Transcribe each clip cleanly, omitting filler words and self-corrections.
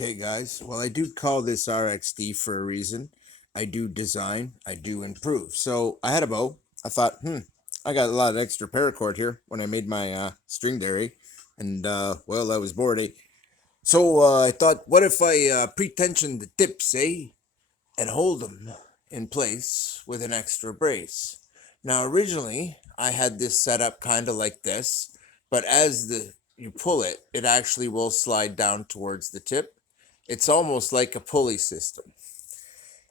Okay, guys. Well, I do call this RXD for a reason. I do design, I do improve. So I had a bow. I thought, I got a lot of extra paracord here when I made my string dairy. And, well, I was bored, eh? So I thought, what if I pretension the tips, eh? And hold them in place with an extra brace. Now, originally, I had this set up kind of like this, but as you pull it, it actually will slide down towards the tip. It's almost like a pulley system.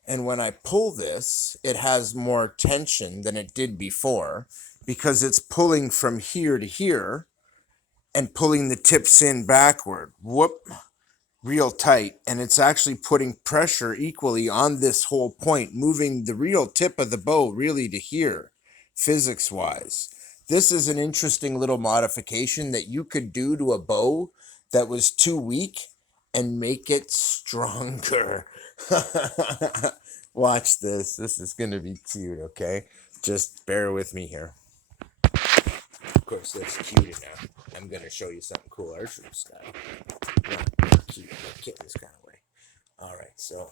And when I pull this, it has more tension than it did before because it's pulling from here to here and pulling the tips in backward. Whoop, real tight, and it's actually putting pressure equally on this whole point, moving the real tip of the bow really to here, physics wise. This is an interesting little modification that you could do to a bow that was too weak and make it stronger. Watch this. This is going to be cute, okay? Just bear with me here. Of course, that's cute enough. I'm going to show you something cool archery style. Not cute, but kittens kind of way. All right, so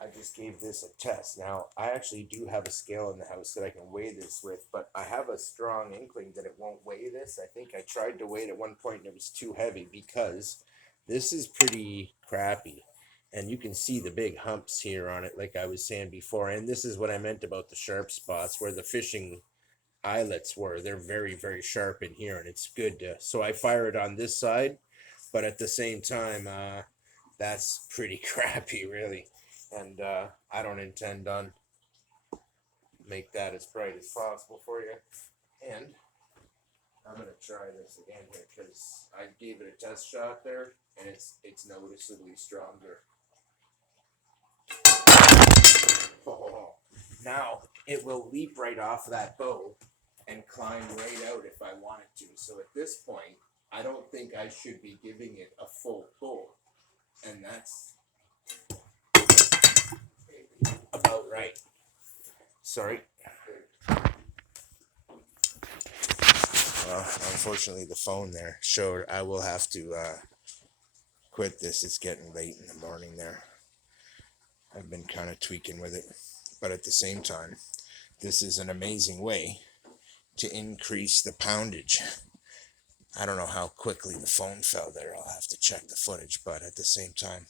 I just gave this a test. Now, I actually do have a scale in the house that I can weigh this with, but I have a strong inkling that it won't weigh this. I think I tried to weigh it at one point and it was too heavy because this is pretty crappy. And you can see the big humps here on it, like I was saying before. And this is what I meant about the sharp spots where the fishing eyelets were. They're very, very sharp in here, and it's good to, so I fire it on this side, but at the same time, that's pretty crappy, really. And I don't intend on make that as bright as possible for you. And I'm gonna try this again here because I gave it a test shot there, and it's noticeably stronger. Oh, now it will leap right off that bow and climb right out if I wanted to. So at this point, I don't think I should be giving it a full pull, and that's about right. Sorry. Well, unfortunately, the phone there showed I will have to quit this. It's getting late in the morning there. I've been kind of tweaking with it, but at the same time, this is an amazing way to increase the poundage. I don't know how quickly the phone fell there. I'll have to check the footage, but at the same time,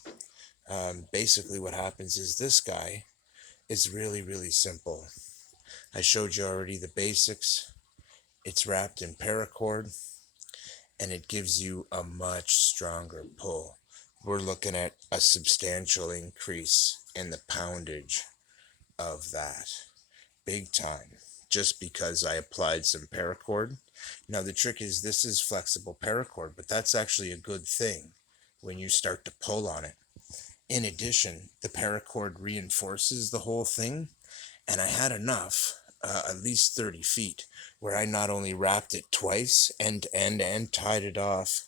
basically what happens is this guy is really, really simple. I showed you already the basics. It's wrapped in paracord, and it gives you a much stronger pull. We're looking at a substantial increase in the poundage of that. Big time. Just because I applied some paracord. Now the trick is this is flexible paracord, but that's actually a good thing when you start to pull on it. In addition, the paracord reinforces the whole thing, and I had enough, at least 30 feet, where I not only wrapped it twice, end to end, and tied it off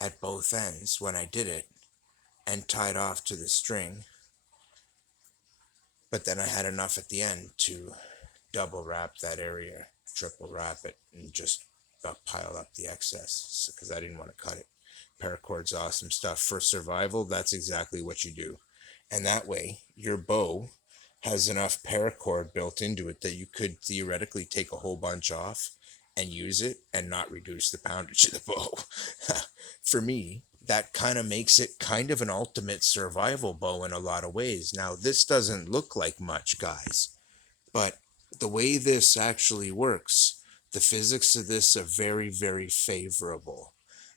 at both ends when I did it, and tied off to the string, but then I had enough at the end to double wrap that area, triple wrap it, and just pile up the excess because I didn't want to cut it. Paracord's awesome stuff. For survival, that's exactly what you do. And that way, your bow has enough paracord built into it that you could theoretically take a whole bunch off and use it and not reduce the poundage of the bow. For me, that kind of makes it kind of an ultimate survival bow in a lot of ways. Now, this doesn't look like much, guys, but the way this actually works, the physics of this are very, very favorable.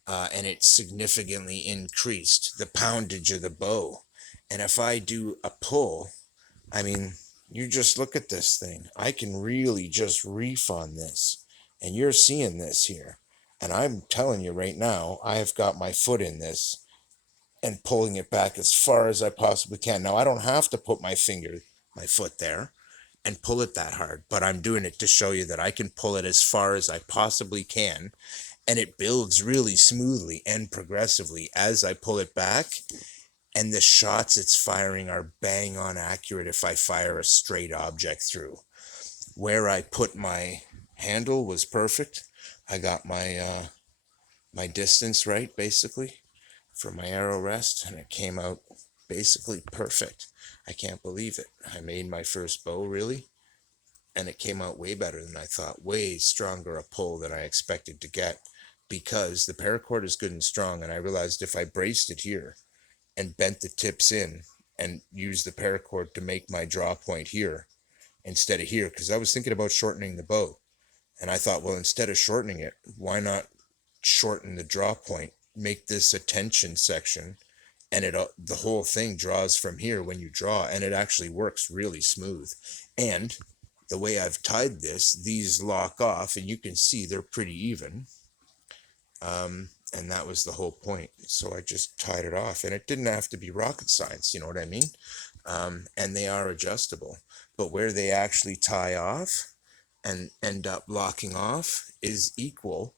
And it significantly increased the poundage of the bow. And if I do a pull, I mean, you just look at this thing. I can really just reef on this. And you're seeing this here. And I'm telling you right now, I have got my foot in this and pulling it back as far as I possibly can. Now, I don't have to put my foot there and pull it that hard, but I'm doing it to show you that I can pull it as far as I possibly can, and it builds really smoothly and progressively as I pull it back, and the shots it's firing are bang on accurate if I fire a straight object through. Where I put my handle was perfect. I got my my distance right, basically. for my arrow rest, and it came out basically perfect. I can't believe it. I made my first bow, really, and it came out way better than I thought. Way stronger a pull than I expected to get, because the paracord is good and strong, and I realized if I braced it here and bent the tips in and used the paracord to make my draw point here instead of here, because I was thinking about shortening the bow, and I thought, well, instead of shortening it, why not shorten the draw point, make this a tension section, and it the whole thing draws from here when you draw, and it actually works really smooth. And the way I've tied this, these lock off, and you can see they're pretty even. And that was the whole point. So I just tied it off, and it didn't have to be rocket science, you know what I mean? And they are adjustable, but where they actually tie off and end up locking off is equal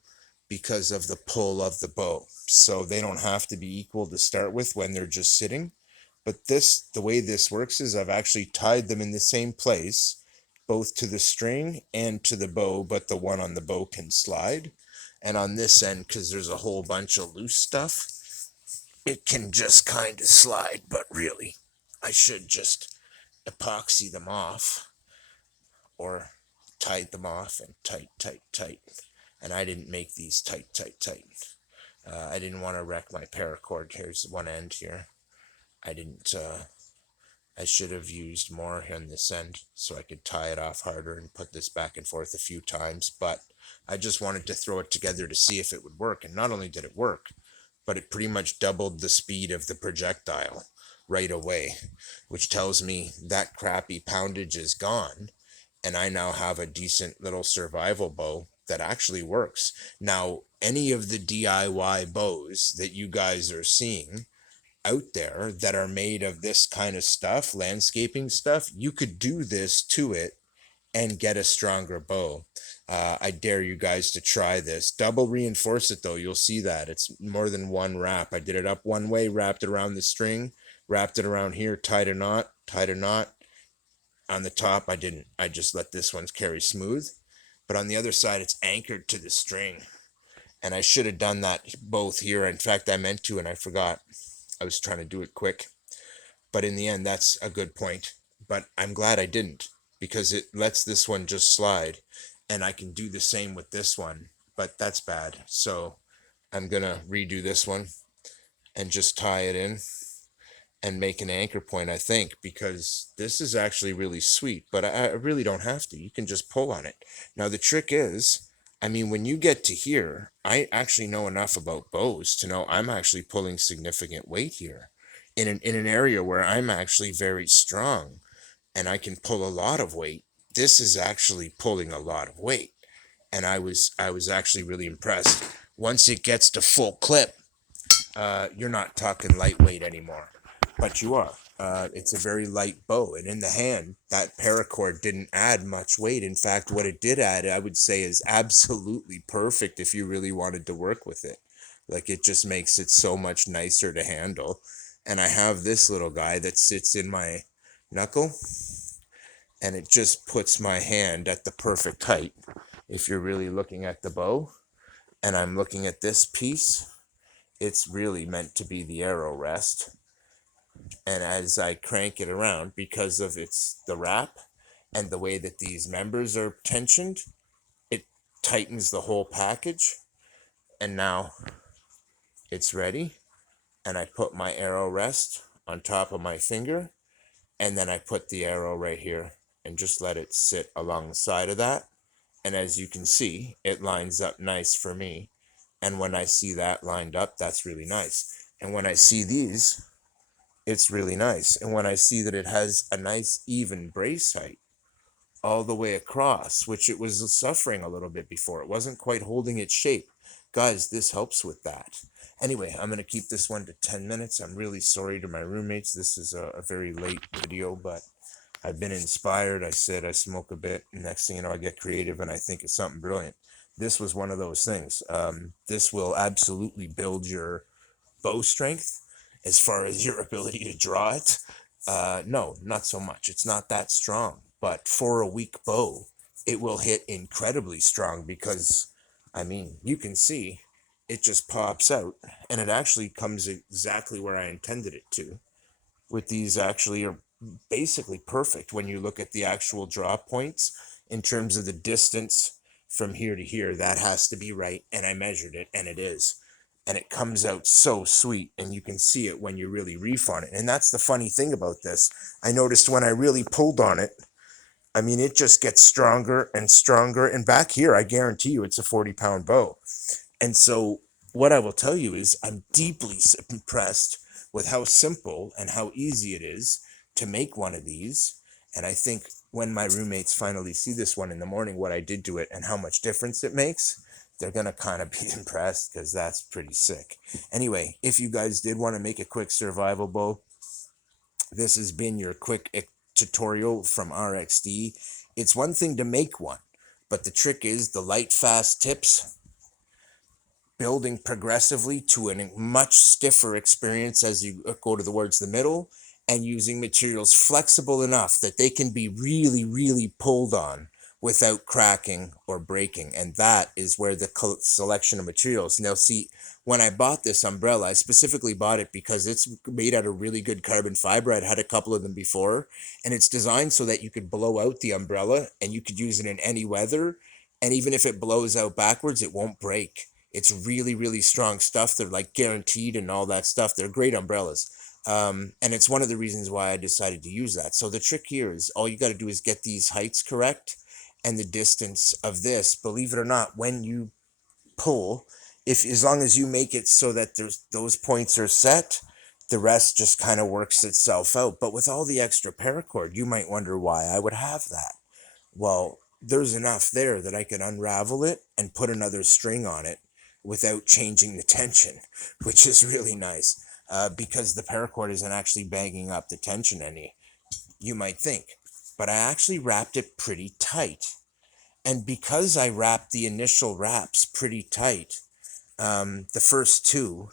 because of the pull of the bow. So they don't have to be equal to start with when they're just sitting. But this, the way this works is I've actually tied them in the same place, both to the string and to the bow, but the one on the bow can slide. And on this end, because there's a whole bunch of loose stuff, it can just kind of slide. But really, I should just epoxy them off or tied them off and tight. And I didn't make these tight. I didn't want to wreck my paracord. Here's one end here. I didn't, I should have used more on this end so I could tie it off harder and put this back and forth a few times, but I just wanted to throw it together to see if it would work. And not only did it work, but it pretty much doubled the speed of the projectile right away, which tells me that crappy poundage is gone, and I now have a decent little survival bow that actually works. Now, any of the DIY bows that you guys are seeing out there that are made of this kind of stuff, landscaping stuff, you could do this to it and get a stronger bow. I dare you guys to try this. Double reinforce it though. You'll see that it's more than one wrap. I did it up one way, wrapped it around the string, wrapped it around here, tied a knot. On the top, I didn't. I just let this one carry smooth. But on the other side, it's anchored to the string. And I should have done that both here. In fact, I meant to, and I forgot. I was trying to do it quick. But in the end, that's a good point. But I'm glad I didn't, because it lets this one just slide. And I can do the same with this one. But that's bad. So I'm going to redo this one and just tie it in and make an anchor point, I think, because this is actually really sweet, but I really don't have to. You can just pull on it. Now, the trick is, I mean, when you get to here, I actually know enough about bows to know I'm actually pulling significant weight here in an area where I'm actually very strong and I can pull a lot of weight. This is actually pulling a lot of weight. And I was actually really impressed. Once it gets to full clip, you're not talking lightweight anymore, but you are. It's a very light bow, and in the hand, that paracord didn't add much weight. In fact, what it did add, I would say, is absolutely perfect if you really wanted to work with it. Like, it just makes it so much nicer to handle. And I have this little guy that sits in my knuckle, and it just puts my hand at the perfect height. If you're really looking at the bow, and I'm looking at this piece, it's really meant to be the arrow rest. And as I crank it around, because of the wrap and the way that these members are tensioned, it tightens the whole package. And now it's ready. And I put my arrow rest on top of my finger, and then I put the arrow right here and just let it sit alongside of that. And as you can see, it lines up nice for me. And when I see that lined up, that's really nice. And when I see these, it's really nice. And when I see that it has a nice even brace height all the way across, which it was suffering a little bit before, it wasn't quite holding its shape. Guys, this helps with that. Anyway, I'm going to keep this one to 10 minutes. I'm really sorry to my roommates. This is a very late video, but I've been inspired. I said I smoke a bit. Next thing you know, I get creative and I think of something brilliant. This was one of those things. This will absolutely build your bow strength. As far as your ability to draw it, no, not so much. It's not that strong. But for a weak bow, it will hit incredibly strong because, I mean, you can see it just pops out, and it actually comes exactly where I intended it to. With these actually are basically perfect when you look at the actual draw points in terms of the distance from here to here. That has to be right, and I measured it, and it is. And it comes out so sweet, and you can see it when you really reef on it. And that's the funny thing about this. I noticed when I really pulled on it, I mean, it just gets stronger and stronger. And back here, I guarantee you it's a 40-pound bow. And so, what I will tell you is, I'm deeply impressed with how simple and how easy it is to make one of these. And I think when my roommates finally see this one in the morning, what I did to it and how much difference it makes, they're going to kind of be impressed, because that's pretty sick. Anyway, if you guys did want to make a quick survival bow, this has been your quick tutorial from RXD. It's one thing to make one, but the trick is the light, fast tips, building progressively to a much stiffer experience as you go towards the middle, and using materials flexible enough that they can be really, really pulled on without cracking or breaking. And that is where the selection of materials. Now, see, when I bought this umbrella, I specifically bought it because it's made out of really good carbon fiber. I'd had a couple of them before, and it's designed so that you could blow out the umbrella and you could use it in any weather. And even if it blows out backwards, it won't break. It's really, really strong stuff. They're like guaranteed and all that stuff. They're great umbrellas. And it's one of the reasons why I decided to use that. So the trick here is all you got to do is get these heights correct and the distance of this. Believe it or not, when you pull, if as long as you make it so that those points are set, the rest just kind of works itself out. But with all the extra paracord, you might wonder why I would have that. Well, there's enough there that I could unravel it and put another string on it without changing the tension, which is really nice, because the paracord isn't actually banging up the tension any, you might think. But I actually wrapped it pretty tight. And because I wrapped the initial wraps pretty tight, the first two,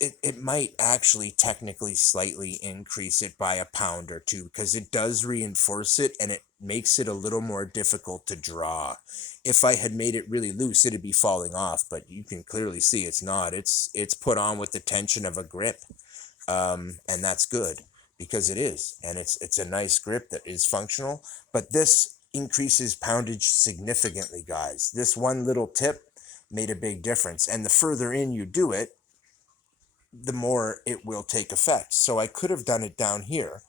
it might actually technically slightly increase it by a pound or two, because it does reinforce it and it makes it a little more difficult to draw. If I had made it really loose, it'd be falling off, but you can clearly see it's not. It's put on with the tension of a grip, and that's good, because it is, and it's a nice grip that is functional. But this increases poundage significantly, guys. This one little tip made a big difference, and the further in you do it, the more it will take effect. So I could have done it down here,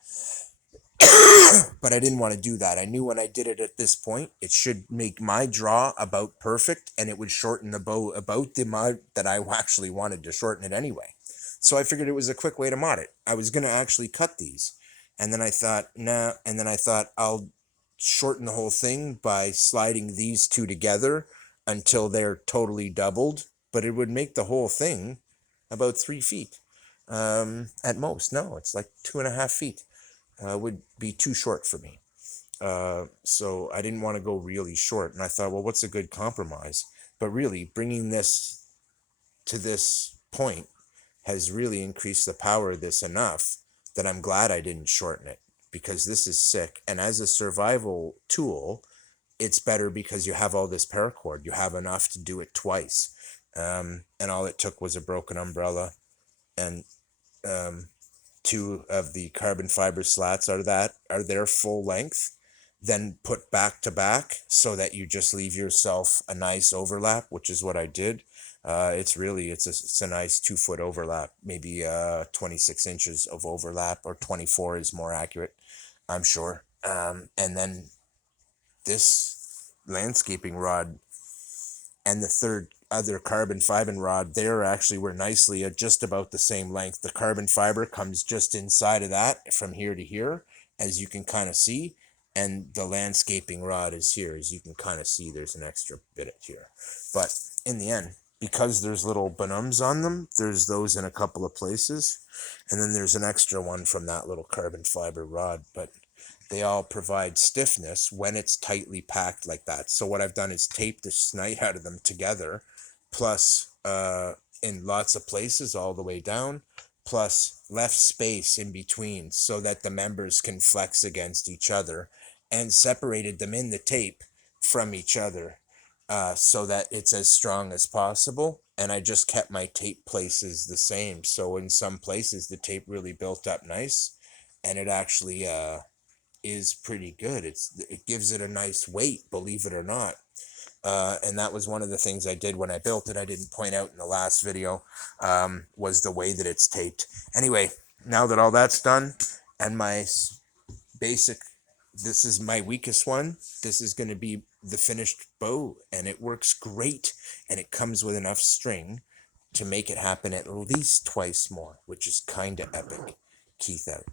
but I didn't want to do that. I knew when I did it at this point, it should make my draw about perfect, and it would shorten the bow about the mod that I actually wanted to shorten it anyway. So I figured it was a quick way to mod it. I was going to actually cut these, and then I thought, nah, and then I thought I'll shorten the whole thing by sliding these two together until they're totally doubled, but it would make the whole thing about 3 feet, at most. No, it's like 2.5 feet. Would be too short for me. So I didn't want to go really short, and I thought, well, what's a good compromise? But really, bringing this to this point has really increased the power of this enough that I'm glad I didn't shorten it, because this is sick. And as a survival tool, it's better because you have all this paracord. You have enough to do it twice. And all it took was a broken umbrella and two of the carbon fiber slats are their full length, then put back to back so that you just leave yourself a nice overlap, which is what I did. It's a nice 2 foot overlap, maybe 26 inches of overlap, or 24 is more accurate, I'm sure. And then this landscaping rod and the third other carbon fiber rod there actually were nicely at just about the same length. The carbon fiber comes just inside of that from here to here, as you can kind of see, and the landscaping rod is here, as you can kind of see. There's an extra bit here, but in the end, because there's little bonums on them, there's those in a couple of places, and then there's an extra one from that little carbon fiber rod. But they all provide stiffness when it's tightly packed like that. So what I've done is tape the snipe out of them together, plus in lots of places all the way down, plus left space in between so that the members can flex against each other, and separated them in the tape from each other. so that it's as strong as possible. And I just kept my tape places the same. So in some places, the tape really built up nice, and it actually is pretty good. It gives it a nice weight, believe it or not. And that was one of the things I did when I built it. I didn't point out in the last video, was the way that it's taped. Anyway, now that all that's done, and my basic, this is my weakest one, this is going to be the finished bow, and it works great, and it comes with enough string to make it happen at least twice more, which is kind of epic. Keith out.